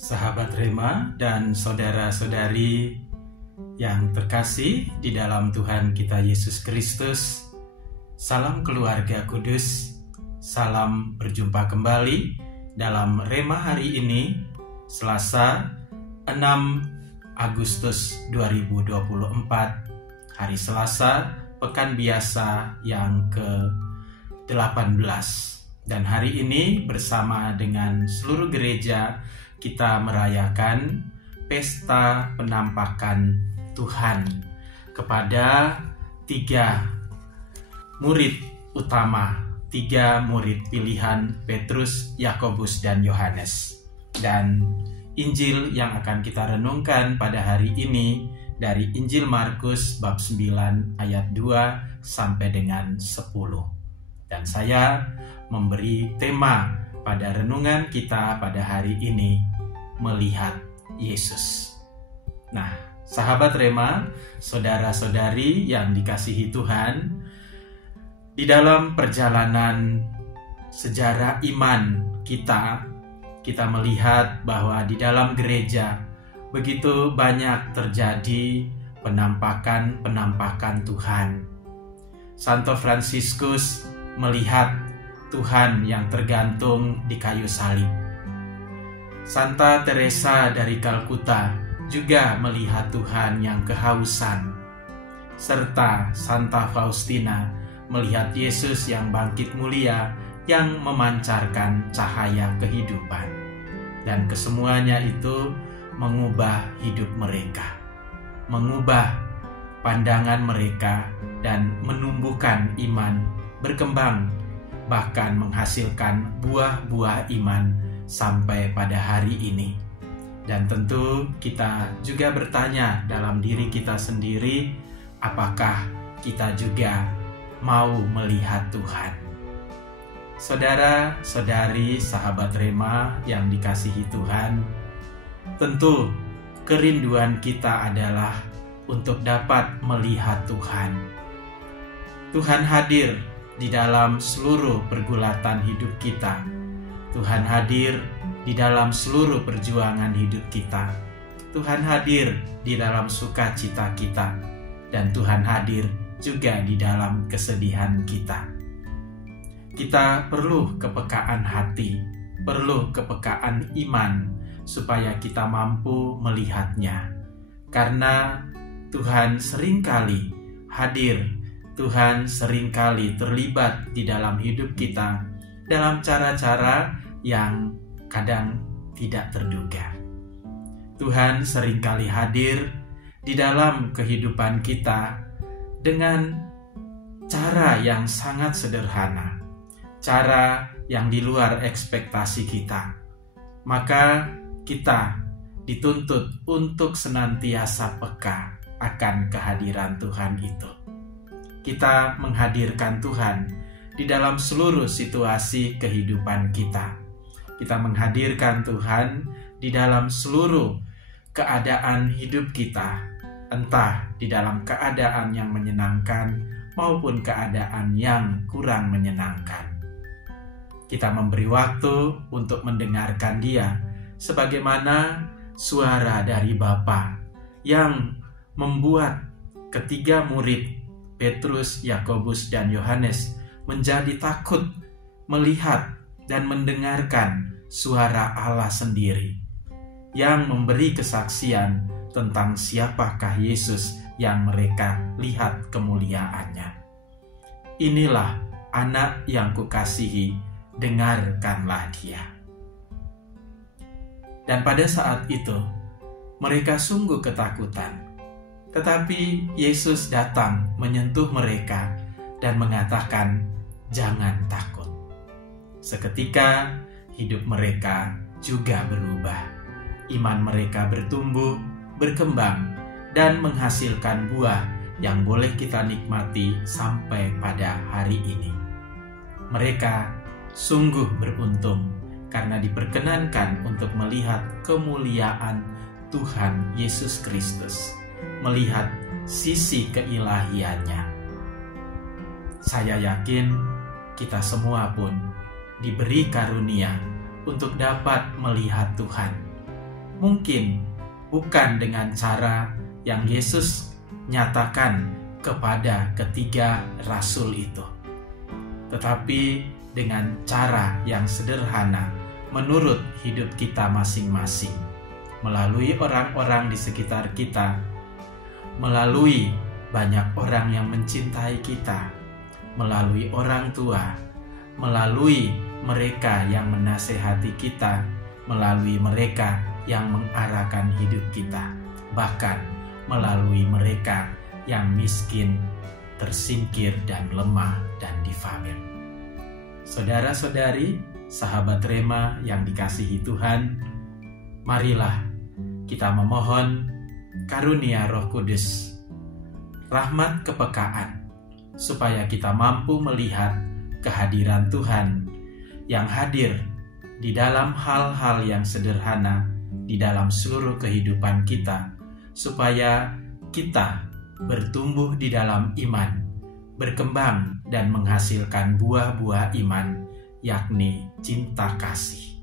Sahabat Rema dan saudara-saudari yang terkasih di dalam Tuhan kita Yesus Kristus, salam keluarga kudus, salam berjumpa kembali dalam Rema hari ini, Selasa 6 Agustus 2024, hari Selasa, pekan biasa yang ke-18. Dan hari ini bersama dengan seluruh gereja kita merayakan pesta penampakan Tuhan kepada 3 murid utama, 3 murid pilihan Petrus, Yakobus, dan Yohanes. Dan Injil yang akan kita renungkan pada hari ini dari Injil Markus bab 9 ayat 2 sampai dengan 10. Dan saya memberi tema pada renungan kita pada hari ini, melihat Yesus. Nah, sahabat Rema, saudara-saudari yang dikasihi Tuhan, di dalam perjalanan sejarah iman kita melihat bahwa di dalam gereja begitu banyak terjadi penampakan Tuhan. Santo Fransiskus melihat Tuhan yang tergantung di kayu salib. Santa Teresa dari Kalkuta juga melihat Tuhan yang kehausan. Serta Santa Faustina melihat Yesus yang bangkit mulia, yang memancarkan cahaya kehidupan. Dan kesemuanya itu mengubah hidup mereka, mengubah pandangan mereka, dan menumbuhkan iman, berkembang, bahkan menghasilkan buah-buah iman sampai pada hari ini. Dan tentu kita juga bertanya dalam diri kita sendiri, apakah kita juga mau melihat Tuhan? Saudara-saudari, sahabat Rema yang dikasihi Tuhan, tentu kerinduan kita adalah untuk dapat melihat Tuhan. Tuhan hadir di dalam seluruh pergulatan hidup kita. Tuhan hadir di dalam seluruh perjuangan hidup kita. Tuhan hadir di dalam sukacita kita. Dan Tuhan hadir juga di dalam kesedihan kita. Kita perlu kepekaan hati, perlu kepekaan iman, supaya kita mampu melihatnya. Karena Tuhan seringkali hadir, Tuhan seringkali terlibat di dalam hidup kita dalam cara-cara yang kadang tidak terduga. Tuhan seringkali hadir di dalam kehidupan kita dengan cara yang sangat sederhana, cara yang di luar ekspektasi kita. Maka kita dituntut untuk senantiasa peka akan kehadiran Tuhan itu. Kita menghadirkan Tuhan di dalam seluruh situasi kehidupan kita. Kita menghadirkan Tuhan di dalam seluruh keadaan hidup kita, entah di dalam keadaan yang menyenangkan maupun keadaan yang kurang menyenangkan. Kita memberi waktu untuk mendengarkan Dia, sebagaimana suara dari Bapa yang membuat ketiga murid Petrus, Yakobus, dan Yohanes menjadi takut melihat dan mendengarkan suara Allah sendiri yang memberi kesaksian tentang siapakah Yesus yang mereka lihat kemuliaannya. Inilah anak yang kukasihi, dengarkanlah Dia. Dan pada saat itu mereka sungguh ketakutan. Tetapi Yesus datang menyentuh mereka dan mengatakan, "Jangan takut." Seketika hidup mereka juga berubah. Iman mereka bertumbuh, berkembang, dan menghasilkan buah yang boleh kita nikmati sampai pada hari ini. Mereka sungguh beruntung karena diperkenankan untuk melihat kemuliaan Tuhan Yesus Kristus, melihat sisi keilahiannya. Saya yakin kita semua pun diberi karunia untuk dapat melihat Tuhan, Mungkin bukan dengan cara yang Yesus nyatakan kepada ketiga rasul itu, tetapi dengan cara yang sederhana menurut hidup kita masing-masing, melalui orang-orang di sekitar kita, melalui banyak orang yang mencintai kita, melalui orang tua, melalui mereka yang menasehati kita, melalui mereka yang mengarahkan hidup kita, bahkan melalui mereka yang miskin, tersingkir dan lemah dan difabel. Saudara-saudari, sahabat Rema yang dikasihi Tuhan, marilah kita memohon karunia Roh Kudus, rahmat kepekaan, supaya kita mampu melihat kehadiran Tuhan yang hadir di dalam hal-hal yang sederhana di dalam seluruh kehidupan kita, supaya kita bertumbuh di dalam iman, berkembang dan menghasilkan buah-buah iman, yakni cinta kasih.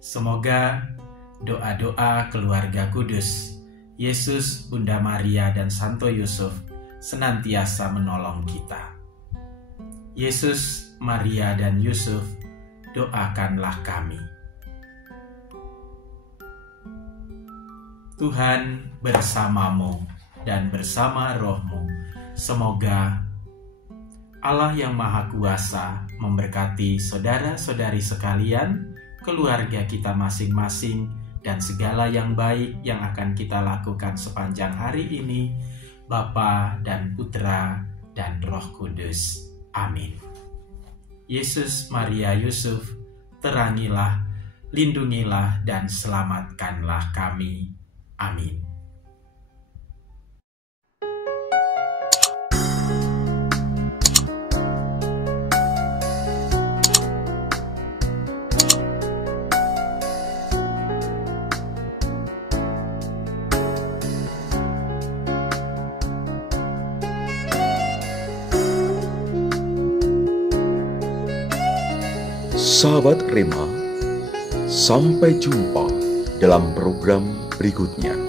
Semoga doa-doa keluarga kudus, Yesus, Bunda Maria, dan Santo Yusuf senantiasa menolong kita. Yesus, Maria, dan Yusuf, doakanlah kami. Tuhan bersamamu dan bersama rohmu. Semoga Allah yang Maha Kuasa memberkati saudara-saudari sekalian, keluarga kita masing-masing, dan segala yang baik yang akan kita lakukan sepanjang hari ini, Bapa dan Putra dan Roh Kudus. Amin. Yesus, Maria, Yusuf, terangilah, lindungilah, dan selamatkanlah kami. Amin. Sahabat Rema, sampai jumpa dalam program berikutnya.